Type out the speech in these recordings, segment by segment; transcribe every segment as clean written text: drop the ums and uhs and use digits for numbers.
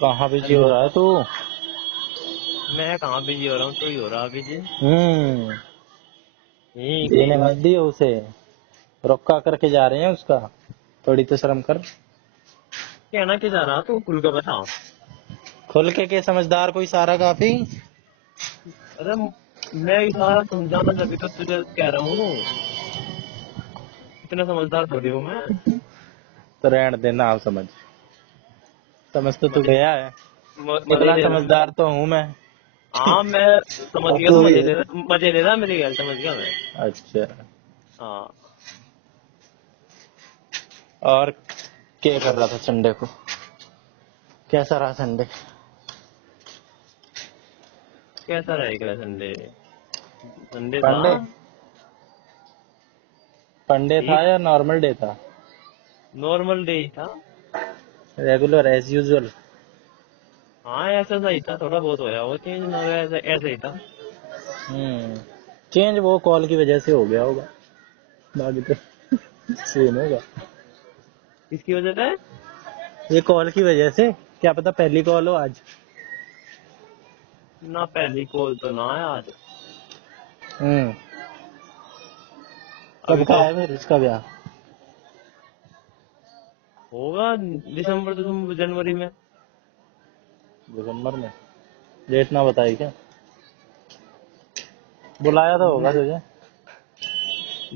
कहाँ बिजी हो हेलो। रहा है तू? मैं कहाँ बिजी हो रहा हूँ, तू ही हो रहा बिजी। हम्म। कहीं जीने मत दियो उसे। रोका करके जा रहे हैं उसका। थोड़ी तो शर्म कर। कहना क्या चाह रहा तू, खुल कर बता। खुल के समझदार कोई सारा काफी। अरे मैं इशारा समझाना तभी तो तुझे कह रहा हूँ। इतना समझदार थोड़ी हूँ मैं। तो रहने देना, आप समझ। समझ तो तू मजे गया है। मजे इतना ले रहा हूँ। समझदार तो हूँ मैं। हाँ मैं समझ अब गया, तू तो भी। मजे ले रहा मेरी गल, समझ गया मैं। अच्छा। हाँ। और क्या कर रहा था संडे को? कैसा रहा संडे? कैसा रहेगा संडे? संडे था संडे संडे था ठीक, या नॉर्मल डे था? नॉर्मल डे ही था। Regular as usual. हाँ ऐसा सही था, थोड़ा बहुत होया वो चेंज, ना ऐसा ऐसा ही था। हम्म। चेंज वो कॉल की वजह से हो गया होगा। बाकी तो सेम होगा। किसकी वजह से? ये कॉल की वजह से। क्या पता पहली कॉल हो आज। ना पहली कॉल तो ना है आज। हम्म। कब अभी का तो है फिर इसका ब्याह? होगा दिसंबर दिसंबर जनवरी में। दिसंबर में? डेट ना बताई क्या? बुलाया तो होगा तुझे।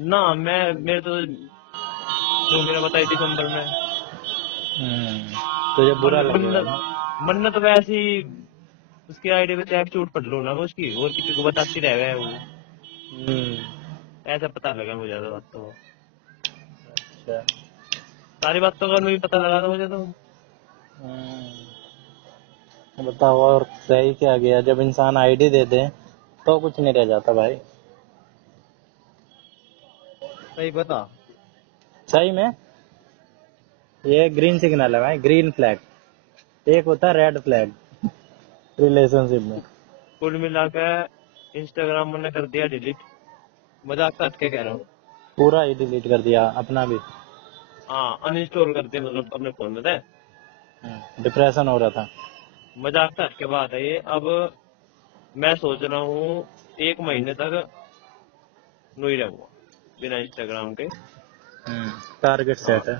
ना मैं, मेरे तो जो मेरा बताई दिसंबर में। तुझे बुरा लगेगा मन्नत, ना। मन्नत वैसी उसकी आईडी पे चेक चूट पड़ लो ना उसकी, और किसी को बताती रह गए वो। हम्म। ऐसा पता लगा मुझे तो, बात तो अच्छा। सारी बात तो अगर मुझे पता लगा था मुझे तो। बताओ, और सही क्या गया? जब इंसान आईडी दे दे तो कुछ नहीं रह जाता भाई। सही पता। सही में। ये ग्रीन सिग्नल है भाई, ग्रीन फ्लैग। एक होता है रेड फ्लैग रिलेशनशिप में। कुल मिला के इंस्टाग्राम मैंने कर दिया डिलीट। मजाक काट के कह रहा हूँ। पूरा ही डिलीट कर दिया अपना भी। हाँ अनइंस्टॉल कर दिया, मतलब अपने फोन में थे। डिप्रेशन हो रहा था। मजाक काट के बात है ये। अब मैं सोच रहा हूँ एक महीने तक नहीं रहूंगा बिना इंस्टाग्राम के। टारगेट हाँ सेट है।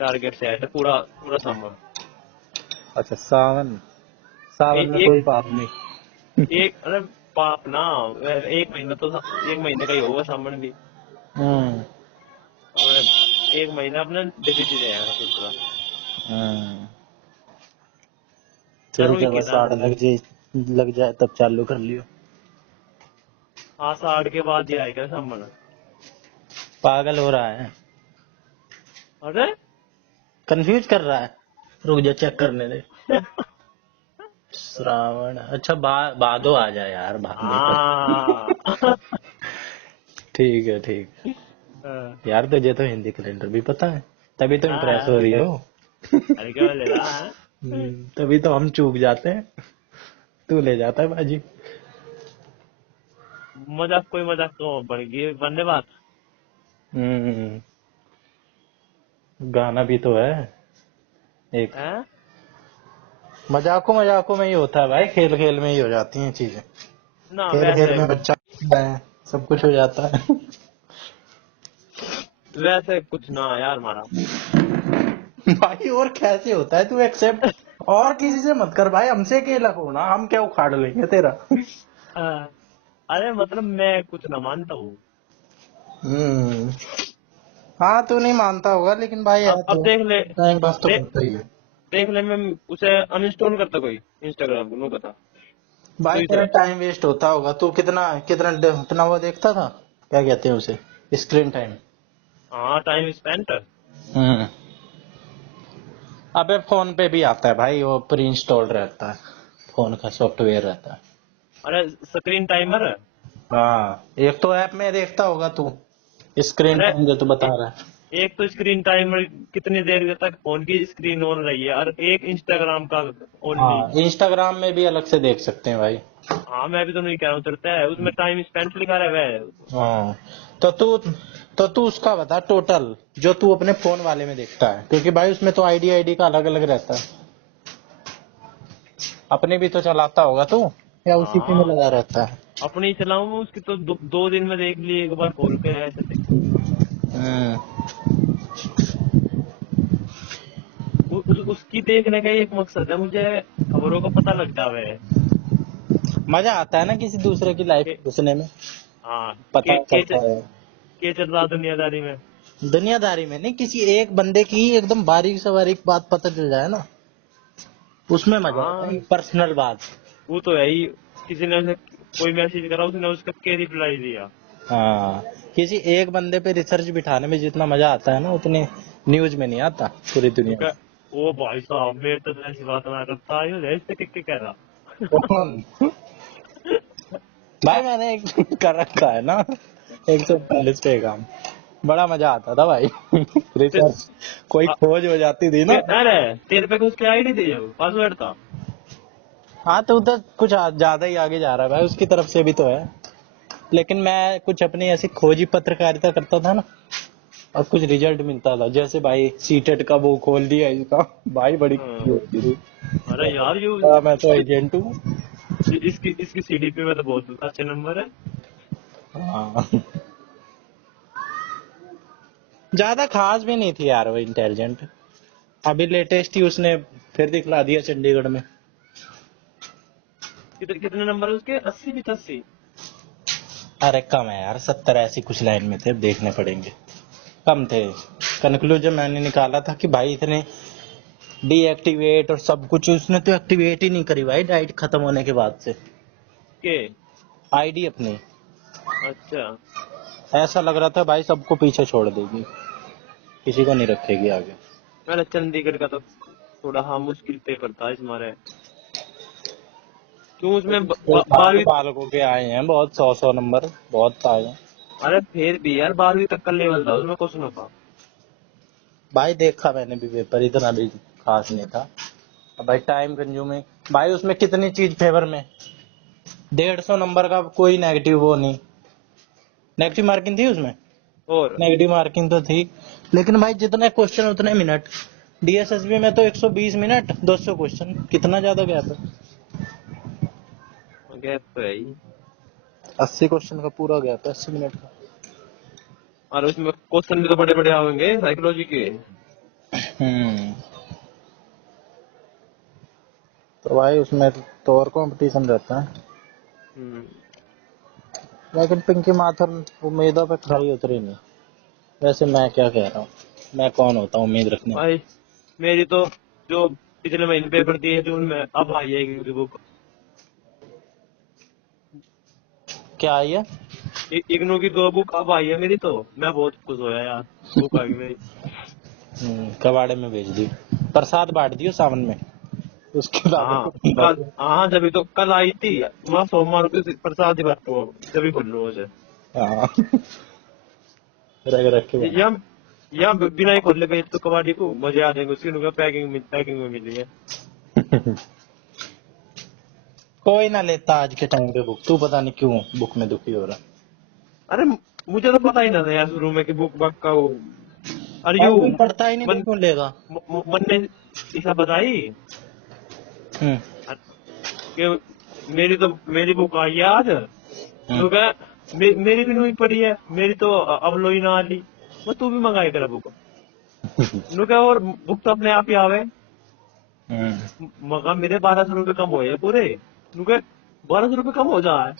टारगेट सेट है, पूरा पूरा समर। अच्छा, सावन। सावन में एक कोई पाप नहीं। एक अरे पाप ना, एक महीना तो एक महीने का ही होगा सामने भी। हम्म। अपने एक महीना अपना डिलीट ही रहेगा फिर पूरा। हम्म। चल करूँ ही जब बस किधर। आड़ लग जाए तब चालू कर लियो। हाँ 60 के बाद ही आएगा सामने। पागल हो रहा है। अरे कंफ्यूज कर रहा है। रुक जा, चेक करने दे। श्रावण, अच्छा भादो आ जाए यार, भादो हाँ तक। ठीक है, ठीक है। हाँ, यार तुझे तो हिंदी कैलेंडर भी पता है। तभी तो इम्प्रेस हाँ, हो रही हो। अरे क्या ले रहा है। तभी तो हम चूक जाते हैं। तू ले जाता है बाजी। मजाक, कोई मजाक तो बन गई बनने बात। हम्म। गाना भी तो है एक। है मजाकों मजाकों में ही होता है भाई, खेल खेल में ही हो जाती हैं चीजें। ना खेल खेल वैसे, में बच्चा है, सब कुछ हो जाता है। वैसे कुछ ना यार मारा। भाई और कैसे होता है? तू एक्सेप्ट और किसी से मत कर भाई, हमसे अकेला हो ना, हम क्या उखाड़ लेंगे तेरा। हाँ, अरे मतलब मैं कुछ ना मानता हूँ। हम्म। हाँ, तू नहीं मानता होगा लेकिन भाई है अब तो देख ले, टाइम पास तो दे, करता ही है। देख ले मैं उसे अनइंस्टॉल करता कोई इंस्टाग्राम को, नहीं पता भाई तू ही तेरा सोच। टाइम वेस्ट होता होगा। तू कितना कितना कितना वो देखता था? क्या कहते हैं उसे? Screen time. हाँ टाइम स्पेंड। हम्म। अबे फोन पे भी आता है भाई, वो प्री इंस्टॉल्ड रहता है। फोन का सॉफ्टवेयर रहता है। अरे स्क्रीन टाइमर। हाँ, एक तो ऐप में देखता होगा तू। स्क्रीन अरे टाइम जो तू ए, बता रहा है। एक तो स्क्रीन टाइमर कितनी देर तक फोन की स्क्रीन ऑन रही है, और एक इंस्टाग्राम का ओनली। हाँ, इंस्टाग्राम में भी अलग से देख सकते हैं भाई। हाँ मैं भी तो नहीं कह रहा हूँ, चलता है उसमें टाइम स्पेंड लिखा रहा है। हाँ। तो तू तो तू उसका बता टोटल, जो तू अपने फोन वाले में देखता है, क्योंकि भाई उसमें तो आईडी आईडी का अलग अलग रहता है। अपने भी तो चलाता होगा तू, या उसी पे में हाँ लगा रहता है? अपनी चलाऊं उसकी तो 2 दिन में देख ली एक बार खोल के ऐसे देखो। हम्म। उसकी देखने का ही एक मकसद है मुझे, खबरों का पता लग जावे मजा आता है ना किसी दूसरे की लाइफ के। में घुसने में, हाँ पता चलता है। के चल रहा दुनियादारी में। दुनियादारी में नहीं, किसी एक बंदे की एकदम बारीक से बारीक बात पता चल जाए ना, उसमें मजा आता हाँ है, पर्सनल बात। वो तो है ही। किसी ने उसे कोई मैसेज करा उसने उसका के रिप्लाई दिया। हाँ, किसी एक बंदे पे रिसर्च बिठाने में जितना मजा आता है ना, उतने न्यूज में नहीं आता पूरी तो दुनिया क्या, ओ भाई साहब मेरे तो ऐसी बात ना करता है इससे के कह रहा। में। भाई मैंने एक कर रखा है ना, 140 पे काम, बड़ा मजा आता था भाई। रिसर्च कोई खोज हो जाती थी ना। अरे तेरे पे उसकी आईडी थी पासवर्ड था। हाँ तो उधर कुछ ज्यादा ही आगे जा रहा है भाई, उसकी तरफ से भी तो है। लेकिन मैं कुछ अपनी ऐसी खोजी पत्रकारिता करता था ना, और कुछ रिजल्ट मिलता था, जैसे भाई सीटेट का वो खोल दिया इसका, भाई बड़ी खुशी हाँ। होती थी। अरे यार मैं तो एजेंट हूँ। इसकी इसकी सीडीपी में तो बहुत अच्छे नंबर है। हाँ, ज्यादा खास भी नहीं थी यार वो इंटेलिजेंट। अभी लेटेस्ट ही उसने फिर दिखला दिया चंडीगढ़ में। कितने नंबर है उसके, 80 85? अरे कम है यार, 70 ऐसी कुछ लाइन में थे, अब देखने पड़ेंगे। कम थे। कंक्लूजन मैंने निकाला था कि भाई इतने डीएक्टिवेट और सब कुछ उसने तो एक्टिवेट ही नहीं करी भाई, डाइट खत्म होने के बाद से। के आईडी अपनी, अच्छा। ऐसा लग रहा था भाई सबको पीछे छोड़ देगी, किसी को नहीं रखेगी आगे। अरे चंडीगढ़ का तो थोड़ा हाँ मुश्किल पेपर था इस मारे। क्यों उसमें कोई सात 12वीं। बालकों के आए हैं बहुत, 100 नंबर बहुत आए हैं। अरे फिर भी यार 12वीं तक का लेवल था उसमें क्वेश्चन का। भाई देखा मैंने भी पेपर, इतना भी खास नहीं था। अब भाई टाइम कंज्यूमिंग, भाई उसमें कितनी चीज फेवर में, 150 नंबर का कोई नेगेटिव वो नहीं, नेगेटिव मार्किंग थी उसमें, और नेगेटिव मार्किंग तो थी, लेकिन भाई जितने क्वेश्चन उतने मिनट। डीएसएसबी में तो 120 मिनट 200 क्वेश्चन, कितना ज्यादा गैप है। गैप तो है ही। 80 क्वेश्चन का पूरा गैप है, 80 मिनट का। और उसमें क्वेश्चन भी तो बड़े बड़े आएंगे साइकोलॉजी के। हम्म। तो भाई उसमें तो और कंपटीशन रहता है। हम्म। लेकिन पिंकी माथुर उम्मीदों पे खरी उतरी नहीं। वैसे मैं क्या कह रहा हूँ, मैं कौन होता हूँ उम्मीद रखने वाला। भाई मेरी तो जो पिछले महीने पेपर दिए थे उनमें अब आई है बुक। क्या आई है? इग्नू की 2 बुक अब आई है मेरी, तो मैं बहुत खुश होया यार। बुक आ गई मेरी। कबाड़े में भेज दी, प्रसाद बांट दियो सावन में, उसके हाँ बाद। कल, हाँ जब तो कल आई थी। मैं सोमवार को प्रसाद ही बांटू जब भी खुल लो उसे। हाँ। रख रख के बना। या या बिना ही खोले भेज तो कबाड़ी को मजे आ जाएंगे उसकी। उनका पैकिंग में मिली है। कोई ना लेता आज के टाइम पे बुक, तू पता नहीं क्यों बुक में दुखी हो रहा। अरे मुझे तो पता ही ना था यार शुरू में कि बुक बक का वो। अरे भाई यू कोई पढ़ता ही नहीं तो मन क्यों लेगा। मन ने ऐसा बताई हम्म। कि मेरी बुक आई है आज। हम्म। तो क्या मेरी भी नहीं पड़ी है, मेरी तो अब लो ही ना आ ली। मैं तू भी मंगाई करा बुक। नु क्या और बुक तो अपने आप ही आवे। हम्म। मगा मेरे 1200 रुपये कम हुए पूरे। नु क्या 1200 रुपये कम हो जाए।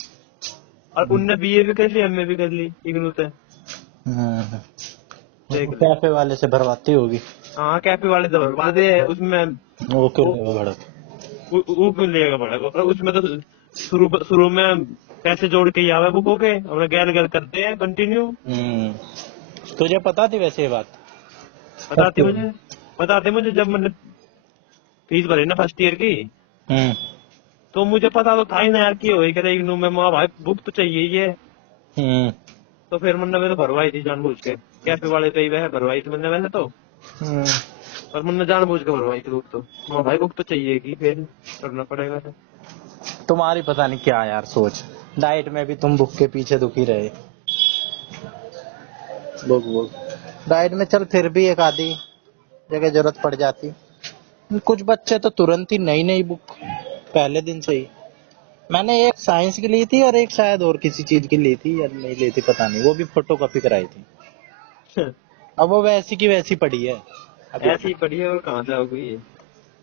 और उनने बीए भी कर ली एमए भी कर ली इग्नू से। हम्म। देख वो ले। कैफे वाले से भरवाती होगी। हाँ कैफे वाले तो बातें उसमें। वो क्यों वो लेगा भड़क। वो क्यों लेगा पड़ेगा, और उसमें तो शुरू शुरू में पैसे जोड़ के ही आवे बुकों के और गैर गैर करते हैं कंटिन्यू। तुझे पता थी वैसे ये बात? बताते मुझे बताते मुझे जब मैंने फीस भरी ना फर्स्ट ईयर की। हम्म। तो मुझे पता तो था ही ना यार कि वही करे इग्नू में माँ भाई बुक तो चाहिए ही है। हम्म। तो फिर मैंने तो भरवाई थी जानबूझ के, कैफे वाले पे ही वह भरवाई थी मैंने वैसे तो। हम्म। पर मैंने जानबूझ के भरवाई थी बुक तो। माँ भाई बुक तो चाहिए कि फिर करना पड़ेगा फिर। तुम्हारी पता नहीं क्या यार सोच, डाइट में भी तुम बुक के पीछे दुखी रहे। बुक बुक डाइट में चल फिर भी एक आधी जगह जरूरत पड़ जाती। कुछ बच्चे तो तुरंत ही नई नई बुक पहले दिन से ही। मैंने एक साइंस की ली थी और एक शायद और किसी चीज की ली थी या नहीं ली थी पता नहीं, वो भी फोटो कॉपी कराई थी। अब वो वैसी की वैसी पड़ी है अभी। ऐसी ही पढ़ी है और कहाँ से होगी ये।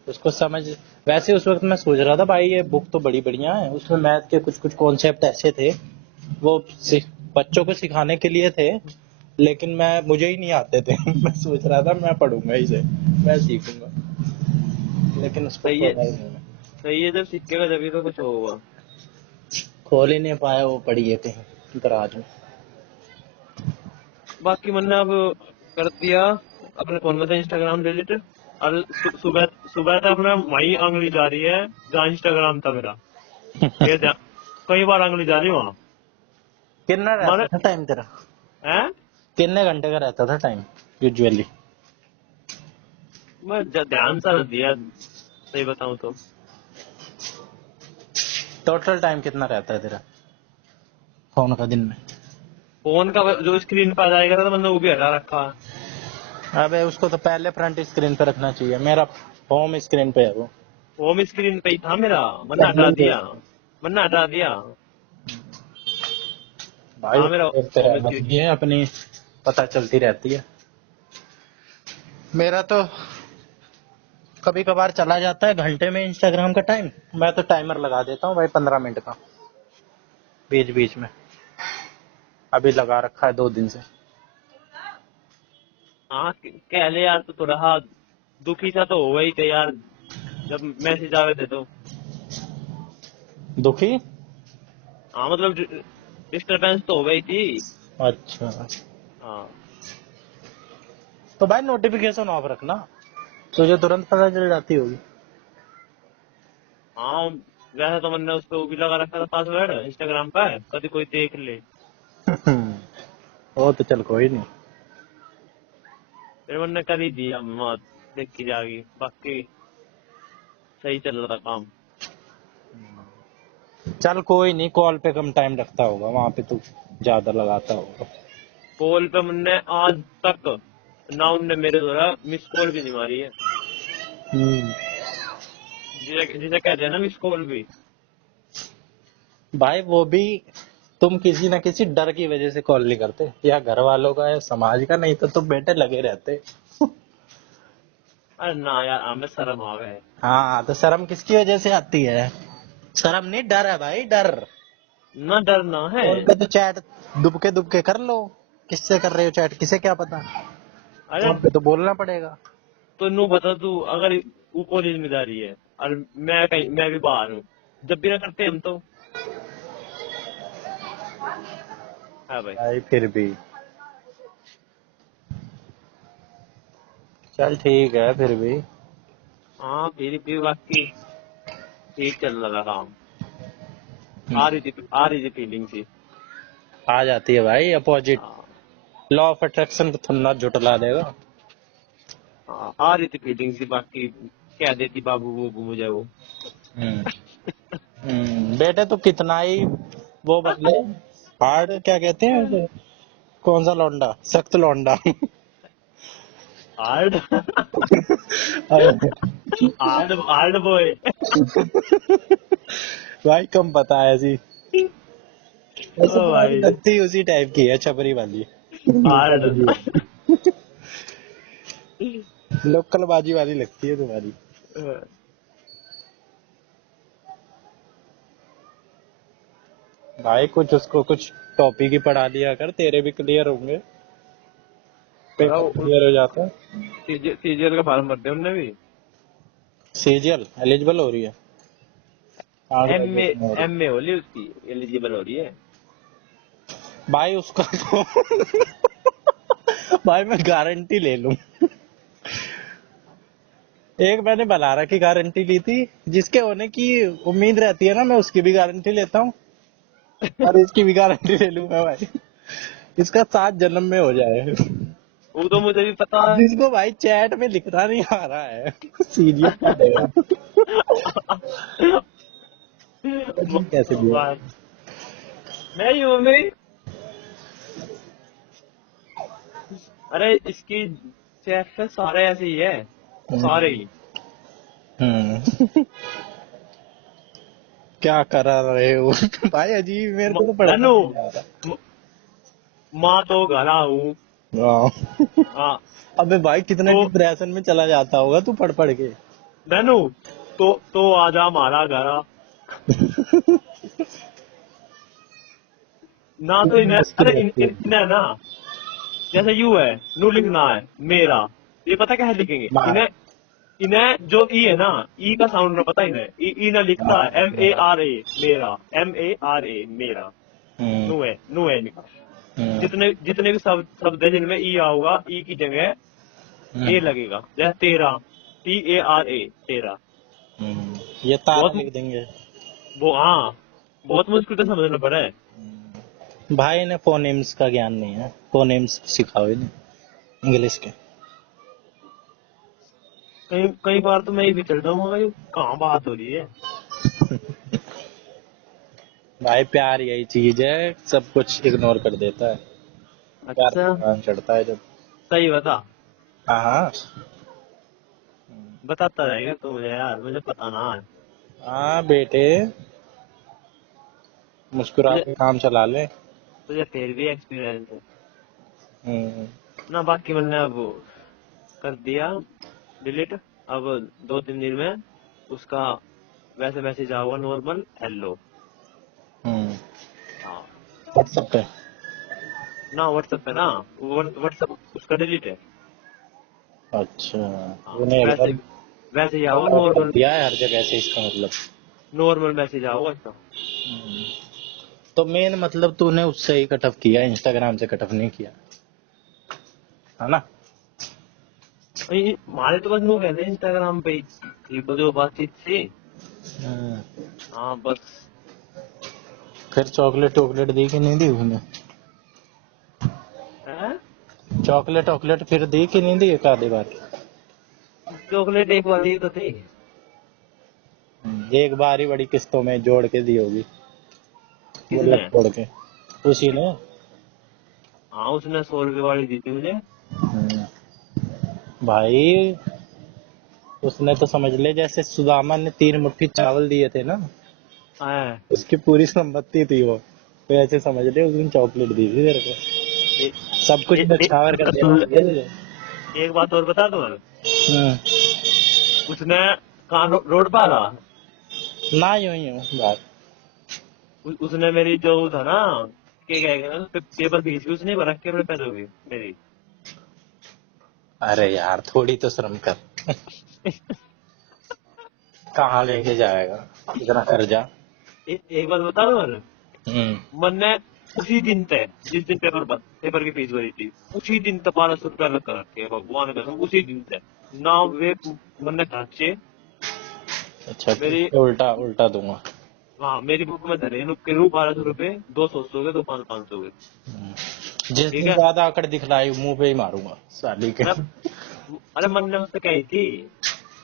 उसको समझ, वैसे उस वक्त मैं सोच रहा था भाई ये बुक तो बड़ी बढ़िया है, उसमें मैथ के कुछ कुछ कॉन्सेप्ट ऐसे थे वो बच्चों को सिखाने के लिए थे, लेकिन मुझे ही नहीं आते थे। मैं सोच रहा था मैं पढ़ूंगा इसे, मैं सीखूंगा, लेकिन उसको सही है, खोला ही नहीं मैं। सही है, जब सीखेगा जब तो कुछ होगा। खोल ही नहीं पाया, वो पड़ी है कहीं गराज में। बाकी मैंने अब कर दिया अपने फोन में से इंस्टाग्राम डिलीट। और सुबह सुबह तक अपना वही उंगली जा रही है जहाँ इंस्टाग्राम था मेरा। ये कई बार उंगली जा रही है वहाँ। कितना रहता माने था टाइम तेरा? है, कितने घंटे का रहता था टाइम यूजुअली? मैं ध्यान सा नहीं दिया सही बताऊं तो। टोटल टाइम कितना रहता है तेरा फोन का दिन में? फोन का जो स्क्रीन पर आ जाएगा तो मैंने वो भी हटा रखा है। अबे उसको तो पहले फ्रंट स्क्रीन पे रखना चाहिए, मेरा होम स्क्रीन पे है वो। होम स्क्रीन पे ही था मेरा, मैंने हटा पहले से दिया, मैंने हटा दिया। भाई था मेरा उसको देखते होम रहना स्क्रीन। चाहिए अपनी, पता चलती रहती है। मेरा तो कभी कभार चला जाता है घंटे में इंस्टाग्राम का टाइम। मैं तो टाइमर लगा देता हूँ भाई 15 मिनट का बीच बीच में, अभी लगा रखा है 2 दिन से। हाँ कह ले यार, तो थोड़ा दुखी सा तो हो ही थे यार जब मैसेज आवे थे तो। दुखी? हाँ मतलब डिस्टरबेंस तो हो गई थी। अच्छा, हाँ। तो भाई नोटिफिकेशन ऑफ रखना, तुझे तुरंत पता चल जाती होगी। हाँ वैसे तो मैंने उस पर वो भी लगा रखा था पासवर्ड इंस्टाग्राम पर, कभी कोई देख ले। वो तो चल कोई नहीं। फिर मैंने कर ही दिया, मौत देखी जाएगी। बाकी सही चल रहा था काम। चल कोई नहीं, कॉल पे कम टाइम रखता होगा, वहां पे तू ज्यादा लगाता होगा। कॉल पे मैंने आज तक ना उनने मेरे द्वारा मिस कॉल भी नहीं मारी है। हम्म। जिसे जिसे कहते हैं ना मिस कॉल भी। भाई वो भी तुम किसी न किसी डर की वजह से कॉल नहीं करते, या घर वालों का या समाज का, नहीं तो तुम बेटे लगे रहते। अरे ना यार, हमें शर्म आ गए। हाँ तो शर्म किसकी वजह से आती है? शर्म नहीं, डर है भाई, डर। ना डर ना है। फोन पे तो चैट दुबके दुबके कर लो, किससे कर रहे हो चैट किसे क्या पता, अरे फोन पे तो बोलना पड़ेगा। तो नू बता तू, अगर वो कॉलेज में जा रही है और मैं भी बाहर हूँ, जब भी ना करते हम तो। हाँ भाई। भाई फिर भी चल ठीक है फिर भी। हाँ फिर भी बाकी ठीक चल रहा था काम। आ रही थी फीलिंग सी। आ जाती है भाई, अपोजिट हाँ। लॉ ऑफ अट्रैक्शन को थोड़ा झुटला देगा। हाँ, आ रही थी फीलिंग सी। बाकी कह देती बाबू वो मुझे वो। हम्म। बेटे तो कितना ही वो बदले, हार्ड क्या कहते हैं उसे, कौन सा लौंडा, सख्त लौंडा। Hard hard hard boy. भाई कम पता है ऐसी, वैसे ओ तुम्हारी भाई लगती उसी टाइप की है, छपरी वाली। हार्ड। लोकल बाजी वाली लगती है तुम्हारी। भाई कुछ उसको कुछ टॉपिक ही पढ़ा दिया कर, तेरे भी क्लियर होंगे, पेपर क्लियर हो जाता है। सीजीएल का फॉर्म भरते उनने भी। सीजीएल एलिजिबल हो रही है, एम ए ग्रेजुएशन हो रही एम ए होली उसकी एलिजिबल हो रही है। है भाई उसका तो। भाई मैं गारंटी ले लूं, एक मैंने बलारा की गारंटी ली थी, जिसके होने की उम्मीद रहती है ना, मैं उसकी भी गारंटी लेता हूँ, और इसकी भी गारंटी ले लूंगा भाई, इसका 7 जन्म में हो जाए। वो तो मुझे भी पता है। जिसको भाई चैट में लिखना नहीं आ रहा है, सीरियस क्या देगा, ये कैसे दिया? भाई मैं ही हूँ मेरी। अरे इसकी चेक पे सारे ऐसे ही है, सारे ही। हम्म। क्या करा रहे हो? भाई अजीब, मेरे को तो पढ़ना नन्नू, नहीं आता। म- माँ तो घर हूँ। वाह। हाँ अबे भाई कितने तो डिप्रेशन में चला जाता होगा तू पढ़ पढ़ के। नन्नू, तो आजा हमारा घर। ना तो कितनी इन्हें, मुश्किल अरे होती है। इन्हें ना, जैसे यू है, नू लिखना है मेरा, ये पता कैसे लिखेंगे मार। इन्हें? इन्हें जो ई है ना, ई का साउंड ना पता इन्हें, ई ना लिखता है MARA, मेरा, MARA, मेरा। हम्म। नु है लिखा। हम्म। जितने जितने भी शब्द है जिनमें ई आओगा, ई की जगह ए हम्म। लगेगा, जैसे तेरा, TARA, तेरा। ये तारा बहुत, लिख देंगे। वो हाँ, बहुत मुश्किल से समझना पड़ा है। भाई ने फोनेम्स का ज्ञान नहीं है, फोनेम्स सिखाओ इन्हें इंग्लिश के। कई कई बार तो मैं ये भी चलता हूँ, भाई कहाँ बात हो रही है। भाई प्यार यही चीज है, सब कुछ इग्नोर कर देता है। प्यार अच्छा, भगवान चढ़ता है जब। सही बता, हाँ हाँ। बताता रहेगा तो मुझे यार, मुझे पता ना है। हाँ बेटे, मुस्कुरा तुझे के काम चला ले। तुझे फिर भी एक्सपीरियंस है हम्म। ना। बाकी मैंने अब कर दिया डिलीट। अब 2-3 दिन में उसका वैसे मैसेज आऊंगा नॉर्मल, हेलो। हम्म। हाँ व्हाट्सएप पे। ना, व्हाट्सएप पे ना, व्हाट्सएप उसका डिलीट है। अच्छा। हाँ तूने वैसे, एकदम वैसे ही आऊंगा ऑफ कर नॉर्मल, दिया है हर जगह से, इसका मतलब। नॉर्मल मैसेज आऊंगा इसका। हम्म। तो मेन मतलब तूने उससे ही कटअप किया, इंस्टाग्राम से कटअप नहीं किया, है ना? हमारे तो बस वो कहते हैं इंस्टाग्राम पे ही तो जो बातचीत थी। हम्म। हाँ बस। फिर चॉकलेट वॉकलेट दी कि नहीं दी उसने? हैं? चॉकलेट वॉकलेट फिर दी कि नहीं दी एक आधी बार? चॉकलेट एक बार दी तो थी। एक बार ही बड़ी किस्तों में जोड़ के दी होगी, किसने? गुल्लक तोड़ के। उसी ने। हाँ उसने 100 रुपए वाली दी थी मुझे। हम्म। भाई उसने तो समझ ले जैसे सुदामा ने 3 मुट्ठी चावल दिए थे ना, हाँ उसकी पूरी संपत्ति थी वो। तो ऐसे समझ ले उस दिन चॉकलेट दी थी तेरे को, ए, सब कुछ नछावर कर देना सुन, चाहिए तुझे। एक बात और बता दूं। हम्म। उसने कहाँ रोड पाला। ना यूं ही हूँ बात। उसने मेरी जो था ना, क्या कहेगा ना, पेपर फीस भी उसने भर रखी अपने पैसों की मेरी। अरे यार थोड़ी तो शर्म कर। कहाँ लेके जाएगा इतना कर्जा? एक बात बता दूं। हम्म। मैंने उसी दिन तय, जिस दिन पेपर की फीस भरी थी, उसी दिन तक 1200 रुपया लग कर रखे हैं, भगवान का कसम, उसी दिन तक ना वे मैंने खर्चे अच्छा मेरी। तो उल्टा उल्टा दूंगा। हाँ मेरी बुक में धरे के रू 1200 रुपए, 200 के, 2 500 के। जिस ठीक दिन है। ज्यादा आकड़ दिखलाई मुंह पे ही मारूंगा साली के। अरे अरे मैंने उससे कही थी,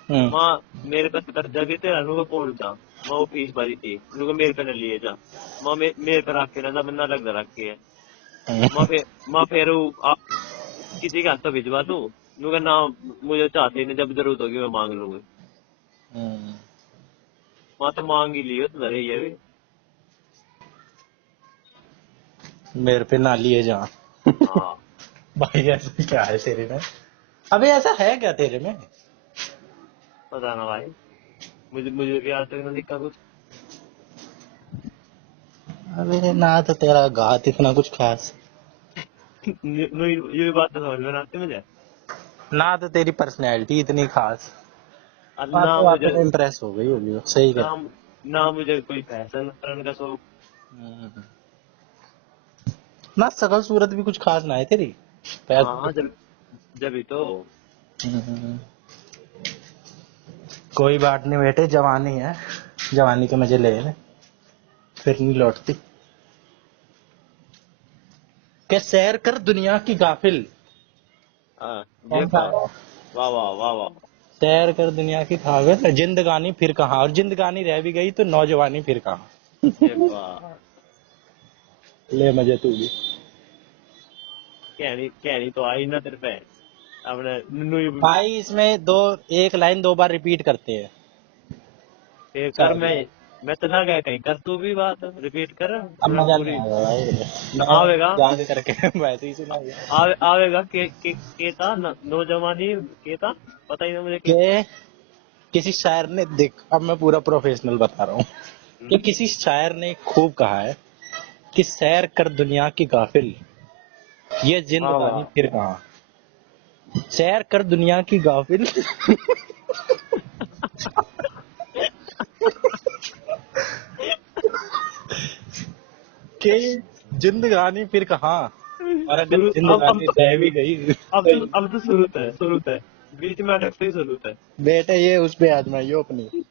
हम्म। माँ मेरे पास कर्जा भी तेरा नु कौन था, माँ वो फीस भरी थी, नु मेरे पे न लिए जा, माँ मेरे पे रख के ना जा, मैंने अलग रख के है। माँ फिर माँ फिर किसी के हाथ से भिजवा दूं, नु का ना, मुझे चाहते नहीं, जब जरूरत होगी मैं मांग लूंगी। हम्म। माँ तो मांग ही लियो तो धरे ये भी। मेरे पे ना लिए जा। हाँ भाई ऐसा क्या है तेरे में? अबे ऐसा है क्या तेरे में? पता ना भाई, मुझे मुझे भी आज तक ना दिखा कुछ। अबे ना तो तेरा घात इतना कुछ खास, ये भी बात तो समझ में ना आती मुझे। ना तो तेरी पर्सनैलिटी इतनी खास। और ना बातों बातों मुझे, में इम्प्रेस हो गई होगी वो, सही ना कह। ना मुझे कोई फैशन करने का शौक। हम्म। ना शकल सूरत भी कुछ खास ना है तेरी। हाँ पैसे। हाँ, जब जब ही तो। हम्म। कोई बात नहीं बेटे, जवानी है, जवानी के मजे ले ले, फिर नहीं लौटती। के सैर कर दुनिया की गाफिल। हाँ ये कौन सा कहा, है? वाह वाह वाह वाह। सैर कर दुनिया की गाफिल, जिंदगानी फिर कहाँ, और जिंदगानी रह भी गई तो नौजवानी फिर कहाँ। ये कहा, ले मजे तू भी। कहनी कहनी तो आई ना तेरे पे अपने नुनू भाई इसमें दो, एक लाइन 2 बार रिपीट करते हैं। फिर कर, चल। मैं मैं तो ना गया कहीं कर, तू भी बात रिपीट कर अब पूरा मजा नहीं पूरी। आएगा भाई, मैं आवेगा याद करके वैसे ही सुना दिया। आवेगा के था नौजवानी के था, पता ही नहीं मुझे के। कि किसी शायर ने, देख अब मैं पूरा प्रोफेशनल बता रहा हूँ, कि हम्म, किसी शायर ने खूब कहा है कि सैर कर दुनिया की गाफिल, ये वाह जिंदगानी वाह। फिर कहाँ। सैर कर दुनिया की गाफिल कि जिंदगानी फिर कहाँ, और अगर शुरू जिंदगानी रह भी गई तो अब तो शुरू है, बीच में अटकते ही शुरू है, बेटे ये उस पे आजमाइयो अपनी बीच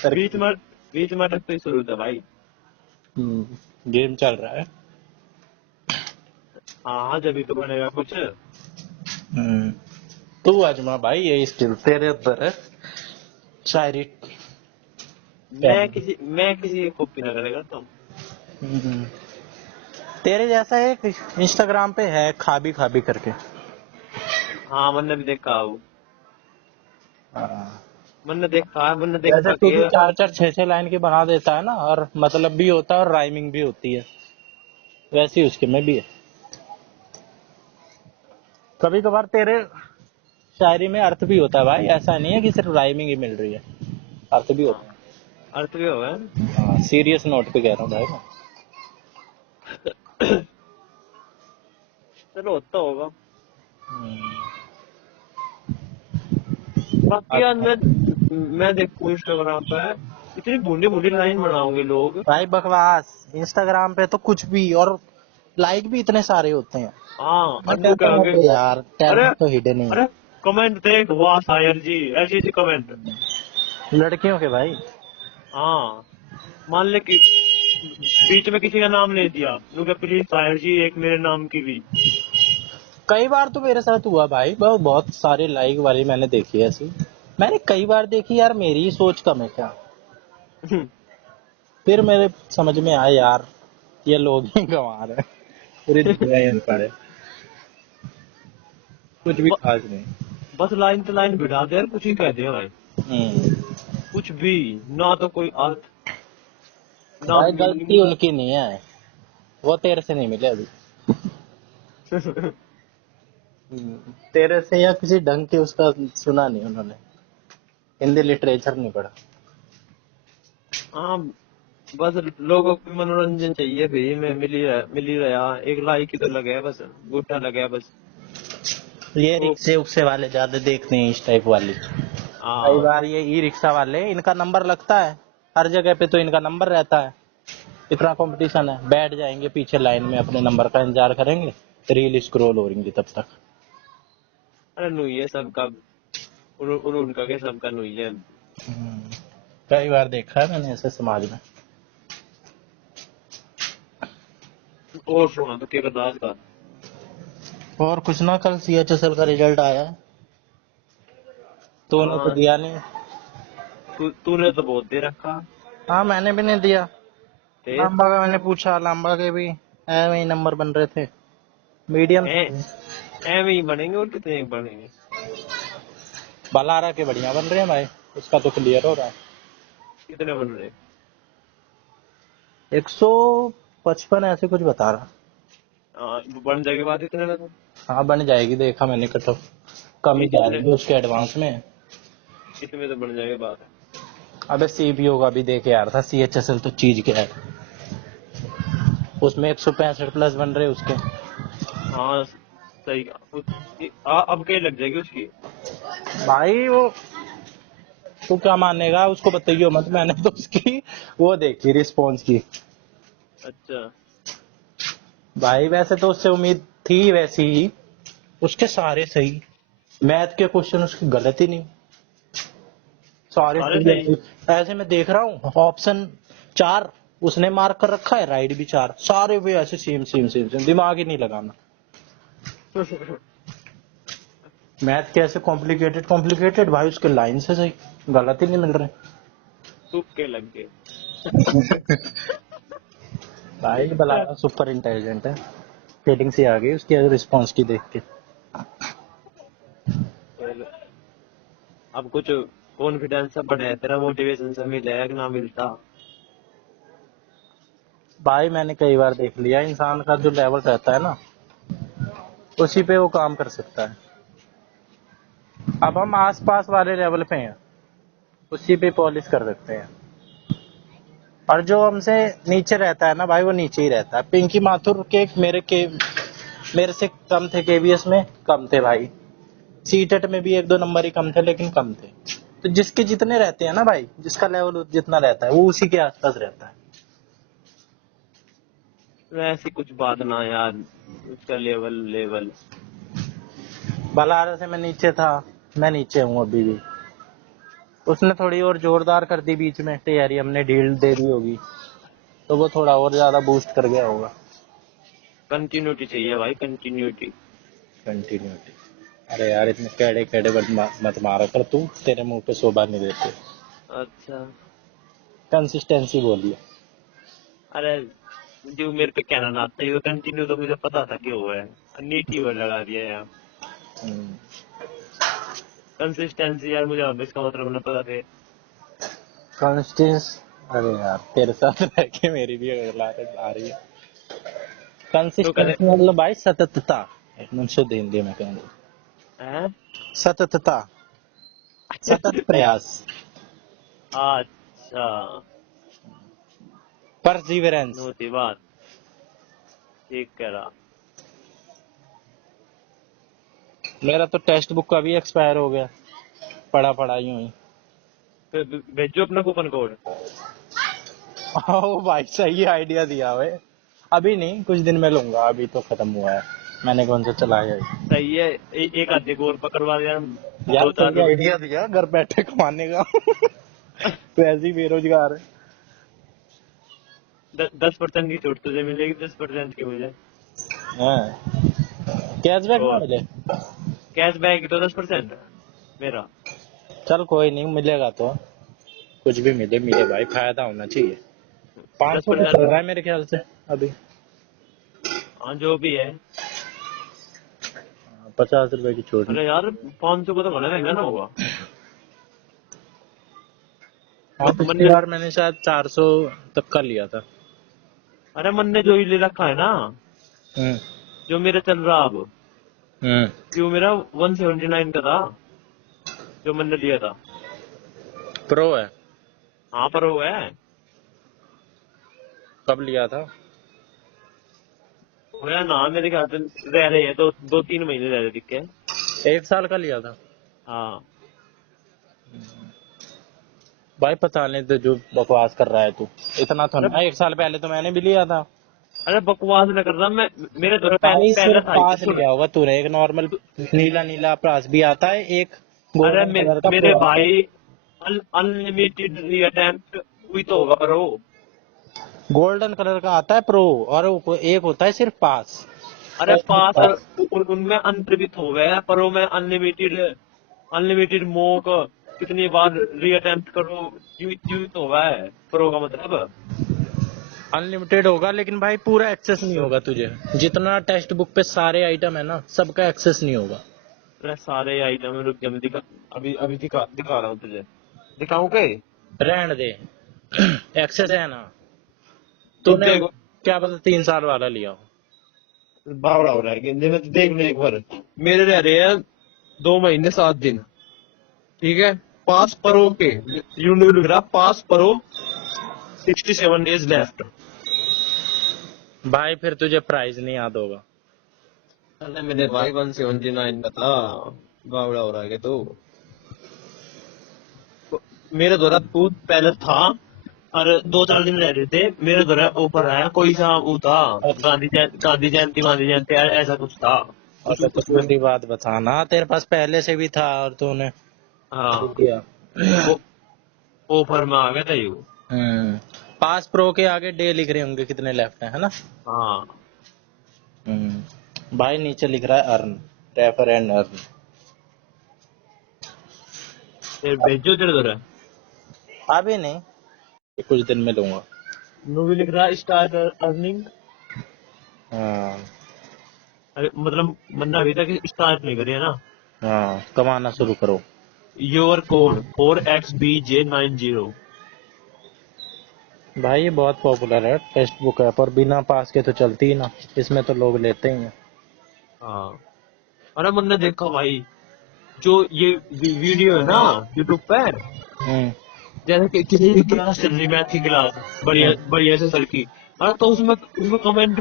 तरकीब। में बीच में अटकते ही शुरू है भाई। गेम चल रहा है। हाँ हाँ, जब भी तो बनेगा कुछ। हम्म, तू आजमा भाई, ये स्किल तेरे अंदर है, शायरी कहने। मैं किसी की कॉपी ना करेगा तुम। हम्म, तेरे जैसा एक इंस्टाग्राम पे है, खाबी खाबी करके। हाँ मैंने भी देखा वो, हाँ। मैंने जैसे देखा तू कि भी चार चार छह छह लाइन की बना देता है ना, और मतलब भी होता है और राइमिंग भी होती है, वैसी उसके में भी है। कभी कभार तेरे शायरी में अर्थ भी होता है भाई, ऐसा नहीं है कि सिर्फ राइमिंग ही मिल रही है, अर्थ भी हाँ, होता अर्थ भी होगा। है। हाँ, सीरियस नोट पे कह रहा हूँ भाई मैं। चलो होता होगा। हम्म, बाकी यार अच्छा मैं देखूँ इंस्टाग्राम पे इतनी बूढ़ी बूढ़ी लाइन बनाओगे लोग। भाई, बकवास। इंस्टाग्राम पे तो कुछ भी, और लाइक भी इतने सारे होते हैं। हाँ मैं और वो कहता हूँ कहोगे, अबे यार, अरे टैलेंट तो हिडन ही है। अरे कमेंट देख, वाह शायर जी, ऐसी ऐसी कमेंट। लड़कियों के भाई। हाँ, मान ले कि बीच में किसी का नाम ले दिया, उनका प्लीज शायर जी एक मेरे नाम की भी। कई बार तो मेरे साथ हुआ भाई, बहुत बहुत सारे लाइक वाली मैंने देखी है ऐसी। मैंने कई बार देखी यार, मेरी ही सोच कम है क्या। फिर मेरे समझ में आया यार, ये लोग ही गंवार है, पूरी दुनिया ही अनपढ़ है, कुछ भी ब, खास नहीं। बस लाइन तो लाइन बिठा दे यार, कुछ ही कह दे भाई, हम्म। कुछ भी, ना तो कोई अर्थ, ना भाई गलती मीनिंग। उनकी नहीं है, वो तेरे से नहीं मिले अभी। तेरे से या किसी ढंग के उसका सुना नहीं उन्होंने, हिंदी लिटरेचर नहीं पढ़ा। हाँ, बस लोगों को मनोरंजन चाहिए भाई, मैं मिल ही रहा, एक लाइक ही तो लगे बस, बूटा लगे बस। ये वो रिक्शे उक्से वाले ज्यादा देखते हैं इस टाइप वाली। कई हाँ, बार ये ई रिक्शा वाले, इनका नंबर लगता है हर जगह पे, तो इनका नंबर रहता है, इतना कंपटीशन है, बैठ जाएंगे पीछे लाइन में, अपने नंबर का इंतजार करेंगे, रील स्क्रॉल हो रही तब तक। अरे नुई है सबका, उनका के सबका नुई है। कई बार देखा है मैंने ऐसे समाज में। और सुना तो क्या दास का, और कुछ ना, कल सीएचएसएल का रिजल्ट आया है, तूने तो हाँ दिया नहीं। तूने तो बहुत दे रखा। हाँ, मैंने भी नहीं दिया। फिर लांबा का मैंने पूछा, लांबा के भी ऐਵੇਂ ही नंबर बन रहे थे, मीडियम ए थे। एम ही बनेंगे और कितने बनेंगे। बलारा के बढ़िया बन रहे हैं भाई, उसका तो क्लियर हो रहा है। कितने बन रहे। 155 ऐसे कुछ बता रहा। हाँ, बन जाएगी बात इतने में तो। हाँ बन जाएगी, देखा मैंने कट ऑफ कम ही जा इतने रही है उसके एडवांस में। इसमें तो बन जाएगी बात। अबे सीपीओ का भी देखे यार था, सीएचएसएल तो चीज क्या है, उसमें 165 प्लस बन रहे उसके। हाँ सही, अब क्या लग जाएगी उसकी। भाई वो, तू क्या मानेगा, उसको बताइयो मत, मैंने तो उसकी वो देखी रिस्पॉन्स की। अच्छा, भाई वैसे तो उससे उम्मीद थी वैसी ही, उसके सारे सही, मैथ के क्वेश्चन उसके गलत ही नहीं, सारे सारे सही सही। है। ऐसे मैं देख रहा हूँ, ऑप्शन 4 उसने मार्क कर रखा है, राइट भी 4, सारे भी ऐसे सेम सेम सेम सेम, दिमाग ही नहीं लगाना। मैथ के ऐसे कॉम्प्लिकेटेड कॉम्प्लिकेटेड, भाई उसके लाइन से सही, गलत ही नहीं मिल रहे। तुक्के लग गए। भाई बलारा सुपर इंटेलिजेंट है, फीलिंग सी आ गई उसकी रिस्पॉन्स की देख के। अब कुछ कॉन्फिडेंस सब बढ़े, तेरा मोटिवेशन सब मिलेगा कि ना मिलता। भाई मैंने कई बार देख लिया, इंसान का जो लेवल रहता है ना, उसी पे वो काम कर सकता है। अब हम आसपास वाले लेवल पे हैं, उसी पे पॉलिश कर सकते हैं। और जो हमसे नीचे रहता है ना भाई, वो नीचे ही रहता है। पिंकी माथुर के मेरे से कम थे, केबीएस में कम थे भाई। सीटेट में भी एक दो नंबर ही कम थे, लेकिन कम थे। तो जिसके जितने रहते हैं ना भाई, जिसका लेवल जितना रहता है, वो उसी के आसपास रहता है। वैसी कुछ बात ना यार, उसका लेवल लेवल। बलारा से मैं नीचे था, मैं नीचे हूँ अभी भी। उसने थोड़ी और जोरदार कर दी बीच में तैयारी, हमने ढील दे दी होगी, तो वो थोड़ा और ज्यादा बूस्ट कर गया होगा। कंटिन्यूटी चाहिए भाई, कंटिन्यूटी। कंटिन्यूटी। अरे यार, इतने कैडे कैडे वर्ड मत मारा कर तू, तेरे मुंह पे शोभा नहीं देते। अच्छा। कंसिस्टेंसी बोलिए। अरे जो मेरे पे कहना ना आता, ये कंटिन्यू तो मुझे पता था कि वो है, नीटी वर्ड लगा दिया यार। कंसिस्टेंसी यार मुझे अब इसका मतलब ना पता थे। कंसिस्टेंस। अरे यार, तेरे साथ रह के मेरी भी लाइफ आ रही है। तो कहते कंसिस्टेंसी मतलब भाई सततता, एकदम शुद्ध हिंदी में कहेंगे। हैं। सततता, सतत प्रयास, अच्छा। परसिवरेंस। होती बात, ठीक कह रहा। मेरा तो टेक्स्ट बुक का भी एक्सपायर हो गया, पढ़ा पढ़ा यूं ही। फिर भेजो अपना कूपन कोड। ओ भाई, सही आइडिया दिया हुए। अभी नहीं, कुछ दिन में लूंगा, अभी तो खत्म हुआ है। मैंने कौन सा चलाया है। सही है, एक आधे को और पकड़वा दिया, यार दो चार सही आइडिया दिया, घर बैठे कमाने का। तो ऐसे ही बेरोजगार है। 10% की छूट तुझे मिलेगी, 10% की मुझे। हाँ, कैशबैक ना और मिले। कैशबैक तो 10% मेरा। चल कोई नहीं, मिलेगा तो। कुछ भी मिले मिले भाई, फायदा होना चाहिए। दस 500 का चल परसेंट रहा है मेरे ख्याल से अभी। हाँ जो भी है। 50 रुपए की छूट। अरे यार 500 को तो बना महंगा ना होगा। हाँ, मन पिछली ने, बार मैंने शायद 400 तक का लिया था। अरे मन ने जो ही ले रखा है ना, हम्म। जो मेरा चल रहा अब, हम्म। जो मेरा 179 का था, जो मैंने लिया था। प्रो है। हाँ पर वो है, कब लिया था? वो है ना, मेरे ख्याल से रह रहे हैं, दो दो तीन महीने रह रहे दिख के। 1 साल का लिया था। हाँ। भाई पता नहीं, तो जो बकवास कर रहा है तू। इतना तो अरे ना, 1 साल पहले तो मैंने भी लिया था। अरे बकवास न कर रहा मैं, मेरे द्वारा भाई पहले सिर्फ था पास सुन। लिया होगा तूने, एक नॉर्मल नीला नीला पास भी आता है, एक अरे गोल्डन कलर का मेरे प्रो आता है। भाई, अनलिमिटेड रीअटेम्प्ट हुई तो होगा पर वो। गोल्डन कलर का आता है प्रो, और एक होता है सिर्फ पास। अरे कॉस्मिक पास पास। उनमें अंतर्भित हो गया है, पर वो मैं अनलिमिटेड, अनलिमिटेड मोक कितनी बार रीअटेम्प्ट करो, यूं तो होगा है प्रो का मतलब। अनलिमिटेड होगा, लेकिन भाई पूरा एक्सेस नहीं होगा तुझे। जितना टेक्स्ट बुक पे सारे आइटम है ना, सबका एक्सेस नहीं होगा। अरे सारे आइटम रुक जा, मैं दिखा, अभी अभी दिखा रहा हूँ तुझे, दिखाऊं के। रहने दे। एक्सेस है ना। रुक तूने देखो, क्या पता 3 साल वाला लिया हो। बावड़ा हो रहा है कि देख ले एक बार। मेरे रह रहे हैं 2 महीने 7 दिन, ठीक है। पास परो के, यूनिट लिख रहा पास परो, 67 days लेफ्ट। भाई फिर तुझे प्राइस नहीं याद होगा। अरे मेरे भाई 179 का था, बावड़ा हो रहा है तो। मेरे द्वारा वो पहले था, और 2 4 दिन रह रहे थे, मेरे द्वारा ऊपर आया कोई सा वो था, गांधी जयंती ऐसा कुछ था। अच्छा, तो उसमें पूरी बात बताना, तेरे पास पहले से भी था और तूने वो हाँ, किया। वो ऑफर में आ गया था ये। हम्म। पास प्रो के आगे डे लिख रहे होंगे कितने लेफ्ट है ना? हाँ। भाई नीचे लिख रहा है अर्न, रेफर एंड अर्न। फिर भेजो तेरे द्वारा। अभी नहीं, ये कुछ दिन में लूंगा। मूवी लिख रहा स्टार्ट अर्निंग। हाँ। मतलब मैंने अभी तक स्टार्ट नहीं करी है ना। हाँ, कमाना शुरू करो। Your code 4XBJ90। भाई ये बहुत पॉपुलर है टेक्स्ट बुक ऐप, और बिना पास के तो चलती ही ना, इसमें तो लोग लेते ही हैं। हाँ, अरे मैंने देखा भाई, जो ये वीडियो है ना यूट्यूब पर, हम्म। जैसे कि किसी की क्लास चल रही, मैथ की क्लास, बढ़िया हम्म। बढ़िया से सर की। अरे तो उसमें उसमें कमेंट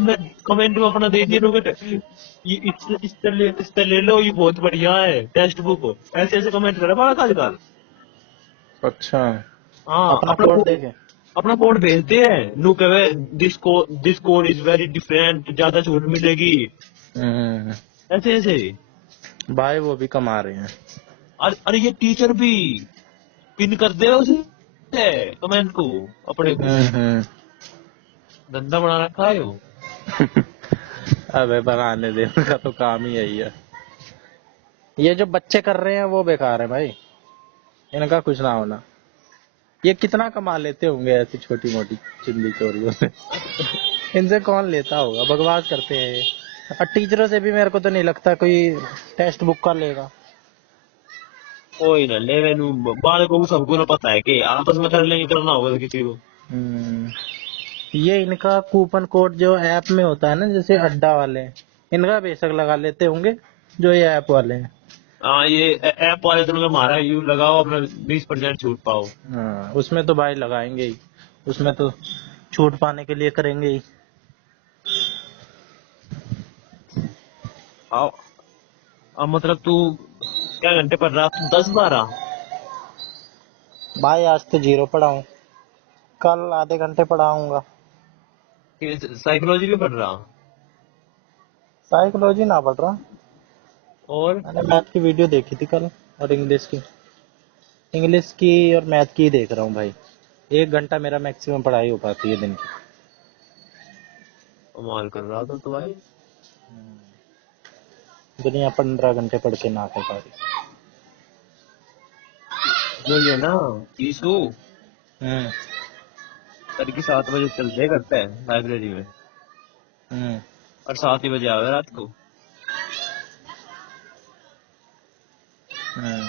में अपना दे दिए लोग, ये इस तरह ले लो, ये बहुत बढ़िया है टेक्स्ट बुक, ऐसे ऐसे कमेंट करे बालक आजकल। अच्छा, हाँ, अपना कोड देके। अपना कोड भेजते हैं, नु कहे this code is very different, ज्यादा छूट मिलेगी, हम्म। ऐसे ऐसे। भाई वो भी कमा रहे हैं। अरे ये टीचर भी पिन कर दे उसे कमेंट को, अपने को हम्म। धंधा बना रखा है वो। अबे बनाने दे, उनका तो काम ही यही है। ये जो बच्चे कर रहे हैं वो बेकार है भाई, इनका कुछ ना होना। ये कितना कमा लेते होंगे ऐसी छोटी मोटी चिंदी चोरियों से। इनसे कौन लेता होगा, बकवास करते हैं ये। और टीचरों से भी मेरे को तो नहीं लगता कोई टेक्स्ट बुक का लेगा। कोई ना ले, मैनू बालकों को सबको ना पता है कि आपस में कर लेंगे, करना होगा तो किसी को। हम्म। ये इनका कूपन कोड जो ऐप में होता है ना, जैसे अड्डा वाले, इनका बेशक लगा लेते होंगे जो ये ऐप वाले हैं। हाँ, ये ऐप वाले तुमने हमारा यू लगाओ, अपना 20% छूट पाओ। हाँ, उसमें तो भाई लगाएंगे ही, उसमें तो छूट पाने के लिए करेंगे ही। आओ, अब मतलब तू क्या घंटे पढ़ रहा, तू 10-12? भाई आज तो जीरो पढ़ा हूँ, कल आधे घंटे पढ़ाऊंगा। साइकोलॉजी भी पढ़ रहा? साइकोलॉजी ना पढ़ रहा, और मैंने मैथ की वीडियो देखी थी कल, और इंग्लिश की और मैथ की ही देख रहा हूँ भाई। 1 घंटा मेरा मैक्सिमम पढ़ाई हो पाती है दिन की। कमाल कर रहा था तो भाई। दुनिया 15 घंटे पढ़ के ना कर पा रही। जो ये ना ईशु हम्म। तड़के 7 बजे चलते करते हैं लाइब्रेरी में, हम्म। और 7 ही बजे आवे रात को। हम्म।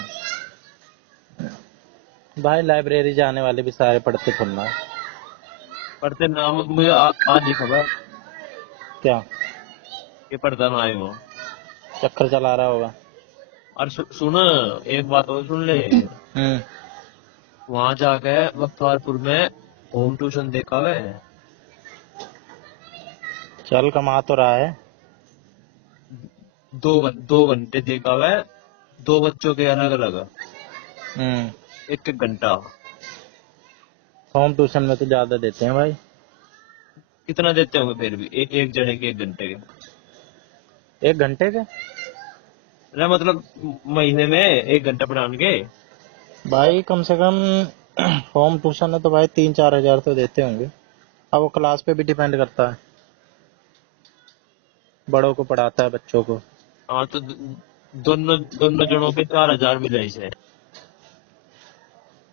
भाई लाइब्रेरी जाने वाले भी सारे पढ़ते थोड़ा ना। पढ़ते नाम मुझे आज ही खबर क्या कि पढ़ता ना आए वो। चक्कर चला रहा होगा। और सुन, एक बात और सुन ले, हम्म। वहां जाके बख्तियारपुर में होम ट्यूशन देखा है। चल कमा तो रहा है। 2 घंटे देखा है, 2 बच्चों के अलग अलग, हम्म। 1-1 घंटा। होम ट्यूशन में तो ज्यादा देते हैं भाई। कितना देते होंगे फिर भी, एक जने के 1 घंटे के? 1 घंटे के अरे मतलब महीने में 1 घंटा पढ़ाने के। भाई कम से कम होम ट्यूशन है तो भाई 3-4 हजार तो देते होंगे। अब वो क्लास पे भी डिपेंड करता है, बड़ों को पढ़ाता है बच्चों को। हाँ तो दोनों दोनों जनों के 4,000 मिले इसे।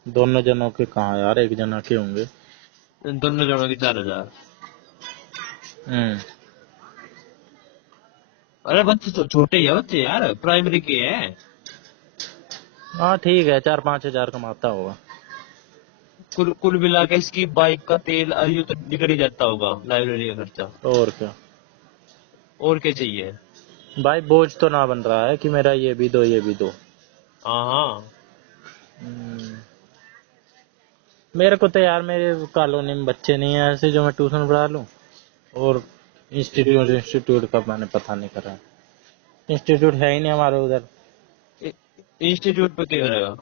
दोनों जनों के कहाँ यार, एक जना के होंगे। दोनों जनों के 4,000। हम्म। अरे बच्चे तो छोटे ही है, बच्चे यार प्राइमरी के हैं। हाँ ठीक है, 4-5 हजार कमाता होगा। कुल कुल मिला के इसकी बाइक का तेल अभी तो निकल ही जाता होगा, लाइब्रेरी का खर्चा। और क्या। और क्या चाहिए। भाई बोझ तो ना बन रहा है कि मेरा ये भी दो ये भी दो। हाँ हाँ। हम्म। मेरे को तो यार मेरे कॉलोनी में बच्चे नहीं है ऐसे जो मैं ट्यूशन पढ़ा लूं। और इंस्टीट्यूट का मैंने पता नहीं करा, इंस्टीट्यूट है ही नहीं हमारे उधर। इंस्टीट्यूट पे क्या करेगा?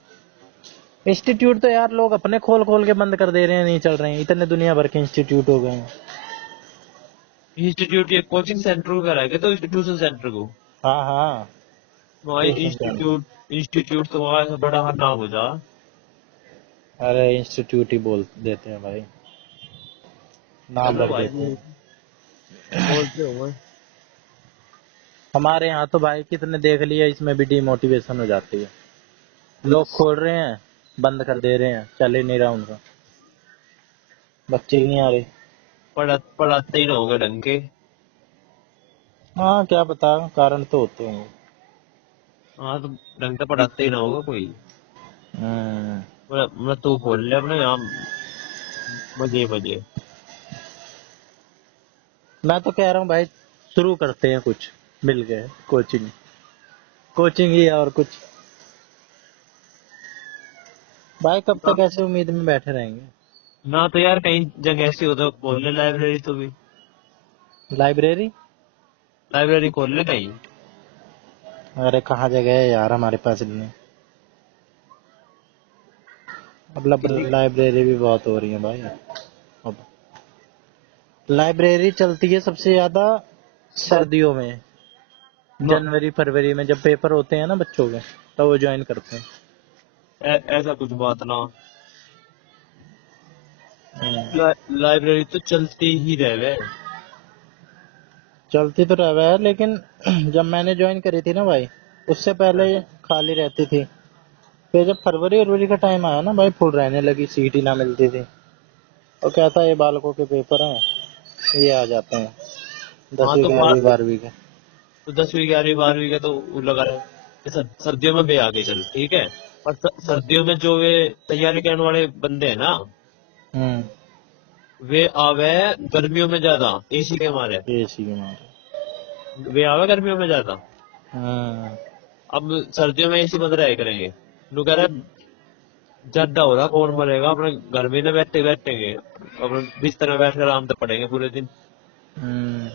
इंस्टीट्यूट तो यार लोग अपने खोल खोल के बंद कर दे रहे हैं, नहीं चल रहे हैं, इतने दुनिया भर के इंस्टीट्यूट हो गए हैं। इंस्टीट्यूट ये कोचिंग सेंटर को करेगा तो ट्यूशन सेंटर को? हाँ हाँ। वहाँ ट्यूशन सेंटर। इंस्टीट्यूट इंस्टीट्यूट तो वहाँ से बड़ा नाम हो जा। अरे इंस्टीट्यूट ही बोल देते हैं भाई, नाम चलो रख भाई, देते हैं। बोलते हो। हमारे यहाँ तो भाई कितने देख लिया, इसमें भी डिमोटिवेशन हो जाती है। लोग खोल रहे हैं, बंद कर दे रहे हैं, चल ही नहीं रहा उनका, बच्चे ही नहीं आ रहे। पढ़ाते ही ना होगा ढंग के। हाँ क्या पता, कारण तो होते होंगे। हाँ तो ढंग से पढ़ाते ही ना होगा कोई। मैं तू खोल ले अपने यहाँ मजे मजे। मैं तो कह रहा हूँ भाई, शुरू करते हैं कुछ मिल गए, कोचिंग कोचिंग ही है और कुछ। भाई कब ना, तक ऐसे उम्मीद में बैठे रहेंगे। ना तो यार कहीं जगह ऐसी हो तो खोल ले लाइब्रेरी तो भी। लाइब्रेरी? लाइब्रेरी खोल ले कहीं। अरे कहाँ जगह है यार हमारे पास इतनी। मतलब किसी लाइब्रेरी भी बहुत हो रही है भाई अब। लाइब्रेरी चलती है सबसे ज्यादा सर्दियों में, ना, जनवरी फरवरी में जब पेपर होते हैं ना बच्चों के, तब वो ज्वाइन करते हैं। ऐसा कुछ बात ना। हम्म। लाइब्रेरी तो चलती ही रहे। चलती तो रहा है लेकिन जब मैंने ज्वाइन करी थी ना भाई, उससे पहले ये खाली रहती थी। फिर जब फरवरी फरवरी का टाइम आया ना भाई, फुल रहने लगी, सीट ही ना मिलती थी। और क्या था, ये बालकों के पेपर हैं, ये आ जाते हैं हाँ 10वीं तो 11वीं 12वीं के। तो 10वीं 11वीं 12वीं का तो वो लगा रहे। सर्दियों में भी आगे चल ठीक है। पर सर्दियों में जो वे तैयारी करने वाले बंदे हैं ना, हम्म। वे आवे गर्मियों में ज्यादा एसी के मारे। एसी के मारे। वे आवे गर्मियों में ज्यादा। हम्म। अब सर्दियों में एसी बंद रहे करेंगे। लोग कह रहे ज्यादा हो रहा कौन मरेगा, अपने घर में ना बैठे बैठेंगे अपने बिस्तर में बैठ कर आराम से पड़ेंगे पूरे दिन। हम्म।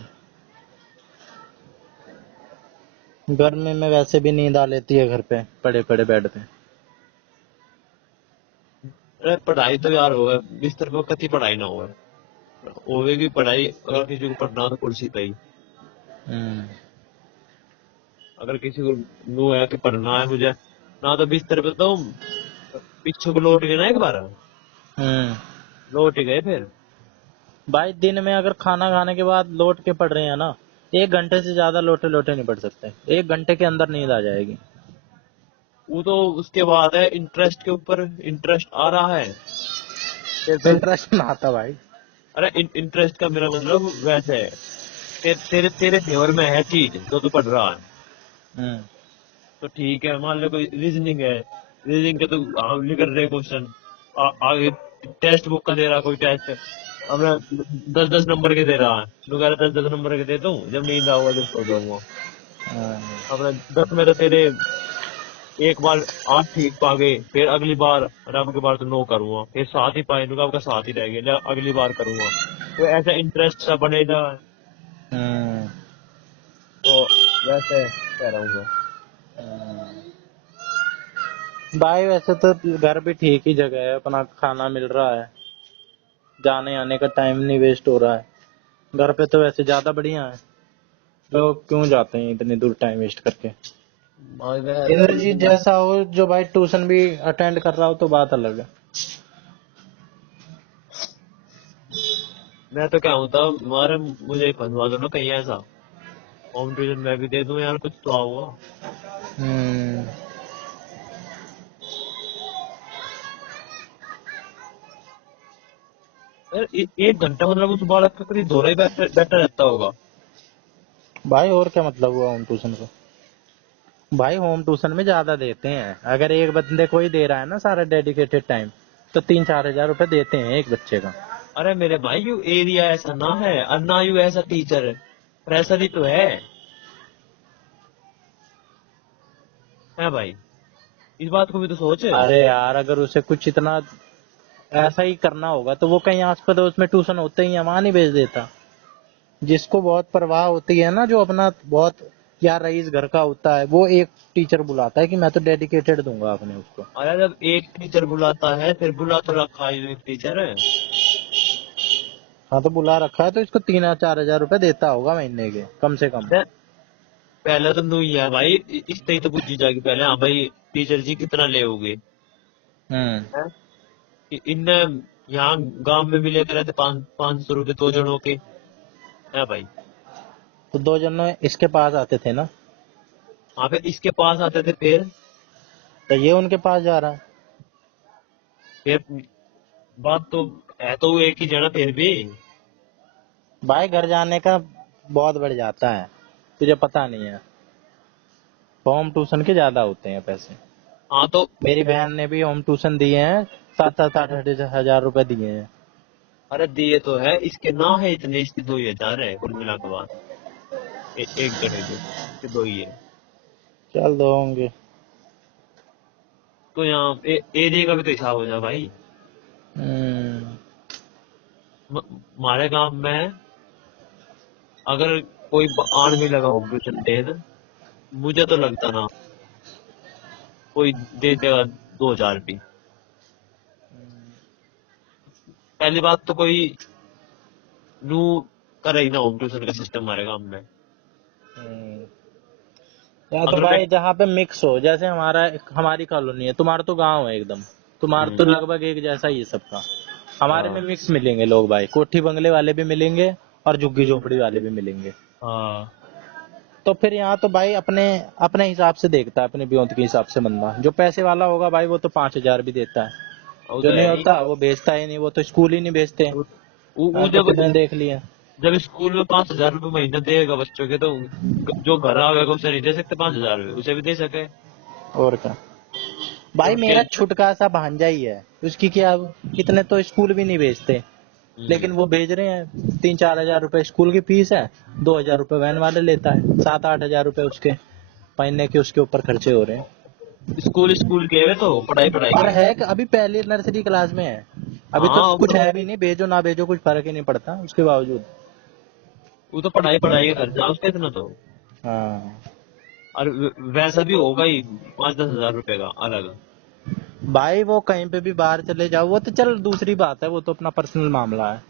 गर्मी में वैसे भी नींद आ लेती है घर पे पड़े पड़े बेड पे। अरे पढ़ाई तो यार होगा बिस्तर पर कति पढ़ाई ना होगा। होगी पढ़ाई अगर किसी को पढ़ना हो तो कुर्सी पे ही। हम्म। अगर किसी को नो है कि पढ़ना है मुझे, ना तो बिस्तर पे तो पीछे को लौट गए ना एक बार। हम्म। लौट गए फिर। भाई दिन में अगर खाना खाने के बाद लौट के पड़ रहे हैं ना, 1 घंटे से ज्यादा लोटे लोटे नहीं पड़ सकते, 1 घंटे के अंदर नींद आ जाएगी। वो तो उसके बाद है इंटरेस्ट के ऊपर इंटरेस्ट आ रहा है। फिर तो इंटरेस्ट ना आता भाई। अरे इंटरेस्ट का मेरा मतलब वैसे है। तेरे तेरे फेवर में है चीज जो तू पढ़ रहा है। हम्म। तो ठीक है मान लो कोई रीजनिंग है। रीजनिंग के तो हम लिख रहे क्वेश्चन आगे टेक्स्ट बुक का दे रहा कोई टेस्ट। अब मैं 10-10 नंबर के दे रहा है। लोग कह रहे 10-10 नंबर के दे दूं जब नींद आऊंगा जब सो जाऊंगा। अपने 10 में तो तेरे एक बार 8 ठीक पा गए, फिर अगली बार रब के बार तो 9 करूंगा, फिर 7 ही पाए तो आपका 7 ही रह गया अगली बार करूंगा। तो ऐसा इंटरेस्ट सा बनेगा। हम्म। तो वैसे कह रहा हूँ मैं। भाई वैसे तो घर भी ठीक ही जगह है, अपना खाना मिल रहा है, जाने आने का टाइम नहीं वेस्ट हो रहा है। घर पे तो वैसे ज्यादा बढ़िया है, लोग क्यों जाते हैं इतनी दूर टाइम वेस्ट करके। इंद्रजीत जैसा हो जो भाई ट्यूशन भी अटेंड कर रहा हो तो बात अलग है। मैं तो क्या होता तुम्हारे मुझे फंसवा दो ना कहीं ऐसा। होम ट्यूशन मैं भी दे दूं यार कुछ तो आओ। हम्म। यार 1 घंटा मतलब उस बालक का करीब दौरा ही बैठा बैठा रहता होगा। भाई और क्या मतलब हुआ होम ट्यूशन को। भाई होम ट्यूशन में ज्यादा देते हैं, अगर एक बंदे को ही दे रहा है ना सारा डेडिकेटेड टाइम, तो 3-4 हजार रुपए देते हैं एक बच्चे का। अरे मेरे भाई यू एरिया ऐसा ना है और ना यू ऐसा टीचर प्रेशर ही तो है भाई। इस बात को भी तो सोच। अरे यार अगर उसे कुछ इतना ऐसा ही करना होगा तो वो कहीं आस पड़ोस में ट्यूशन होते ही है, वहां नहीं भेज देता। जिसको बहुत परवाह होती है ना, जो अपना बहुत यार रईस घर का होता है, वो एक टीचर बुलाता है कि मैं तो डेडिकेटेड दूंगा अपने उसको। अरे जब एक टीचर बुलाता है फिर बुला तो रखा है एक टीचर है। हाँ तो बुला रखा है तो इसको 3-4 हजार रुपए देता होगा महीने के कम से कम। अरे पहले तो नू ही है भाई इस तक तो पूछी जाएगी पहले हाँ भाई टीचर जी कितना ले होगे। हम्म। हैं? कि इन यहाँ गांव में मिले करे थे 500 रुपए 2 जनों के। है भाई। तो 2 जन इसके पास आते थे ना, हाँ फिर इसके पास आते थे फिर। तो ये उनके पास जा रहा है। फिर बात तो है तो वो एक ही जना फिर भी। भाई घर जाने का बहुत बढ़ जाता है, तुझे पता नहीं है। होम ट्यूशन के ज्यादा होते हैं पैसे। हाँ तो मेरी बहन ने भी होम ट्यूशन दिए हैं, 7-8 हजार रुपए दिए हैं। अरे दिए तो है, इसके ना है इतने, इसके 2 ही हजार है कुल मिला के बाद। एक जने के इसके 2 ही है। चल दो होंगे। तो यहाँ एरिया का भी तो हिसाब हो जाए भाई। हम्म। हमारे गांव में अगर कोई आने भी लगा हो ट्यूशन तेज, मुझे तो लगता ना कोई दे देगा 2 हजार भी। पहली बात तो कोई नू करे ही ना होम ट्यूशन का सिस्टम हमारे गांव में। हम्म। या तो अगर मैं भाई जहाँ पे मिक्स हो, जैसे हमारी कॉलोनी है, तुम्हारा तो गांव है एकदम, तुम्हारा तो लगभग एक जैसा ही है सबका। हमारे में हाँ मिक्स मिलेंगे लोग भाई, कोठी बंगले वाले भी मिलेंगे और झुग्गी झोपड़ी वाले भी मिलेंगे। हाँ। तो फिर यहाँ तो भाई अपने अपने हिसाब से देखता है, अपने ब्योंत के हिसाब से बंदा। जो पैसे वाला होगा भाई वो तो 5 हजार भी देता है, वो जो तो नहीं है ही। होता वो भेजता ही नहीं, वो तो स्कूल ही नहीं भेजते। वो तो जब कितने देख लिए। जब स्कूल में 5 हजार रुपये महीना देगा बच्चों के, तो जो घर आवेगा उसे नहीं दे सकते 5 हजार, उसे भी दे सके। और क्या। भाई उसके मेरा छुटका सा भांजा ही है, उसकी क्या, कितने तो स्कूल भी नहीं भेजते, लेकिन वो भेज रहे हैं। 3-4 हजार रुपए स्कूल की फीस है, 2 हजार रुपए वैन वाले लेता है, 7-8 हजार रुपए उसके महीने के उसके ऊपर खर्चे हो रहे हैं। स्कूल स्कूल के हुए तो पढ़ाई पढ़ाई और के। है कि अभी पहली नर्सरी क्लास में है, अभी तो हाँ कुछ है भी नहीं, भेजो ना भेजो कुछ फर्क ही नहीं पड़ता उसके बावजूद। वो तो पढ़ाई पढ़ाई का खर्चा उसका इतना तो। हाँ। और वैसा भी होगा ही 5-10 हजार रुपए का अलग। भाई वो कहीं पे भी बाहर चले जाओ, वो तो चल दूसरी बात है, वो तो अपना पर्सनल मामला है।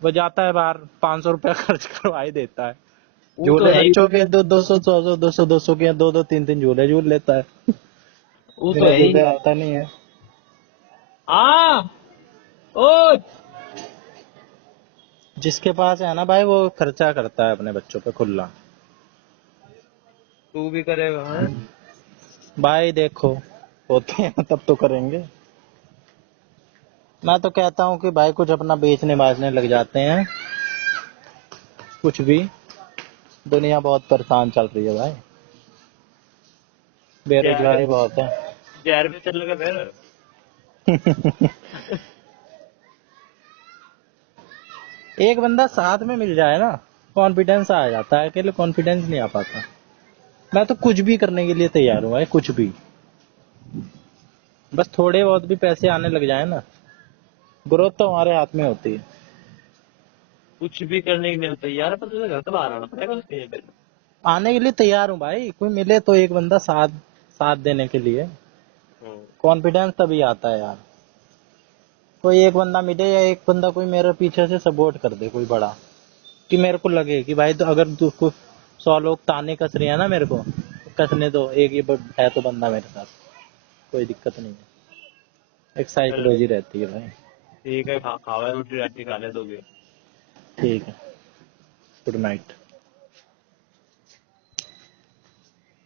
वो जाता है बाहर, 500 रुपया खर्च करवा ही देता है। वो तो झूले है ही। बच्चों के 200 200 के 2-2 3-3 झूले झूल लेता है। वो तो मेरे है ही। जैसे आता नहीं है। हाँ। ओ। जिसके पास है ना भाई वो खर्चा करता है अपने बच्चों पे खुला। तू भी करेगा है। भाई देखो, होते हैं तब तो करेंगे। मैं तो कहता हूँ कि भाई कुछ अपना बेचने बाजने लग जाते हैं, कुछ भी। दुनिया बहुत परेशान चल रही है भाई, जहर बेरोजगारी बहुत है। जहर भी चल लगा फिर। एक बंदा साथ में मिल जाए ना, कॉन्फिडेंस आ जाता है, अकेले कॉन्फिडेंस नहीं आ पाता। मैं तो कुछ भी करने के लिए तैयार हूँ भाई, कुछ भी। बस थोड़े बहुत भी पैसे आने लग जाए ना, ग्रोथ तो हमारे हाथ में होती है। कुछ भी करने के लिए तैयार है, पर तुझे घर से बाहर आना पड़ेगा उसके लिए फिर। आने के लिए तैयार हूँ भाई, कोई मिले तो एक बंदा साथ साथ देने के लिए। कॉन्फिडेंस तभी आता है यार, कोई एक बंदा मिले, या एक बंदा कोई मेरे पीछे से सपोर्ट कर दे, कोई बड़ा, कि मेरे को लगे कि भाई तो अगर तू को 100 लोग ताने कस रहे हैं ना मेरे को, कसने दो, एक ये है तो बंदा मेरे साथ, कोई दिक्कत नहीं है। एक चल साइकोलॉजी रहती है भाई। ठीक है, खावा रोटी राटी खा ले दोगे। ठीक है। Good night.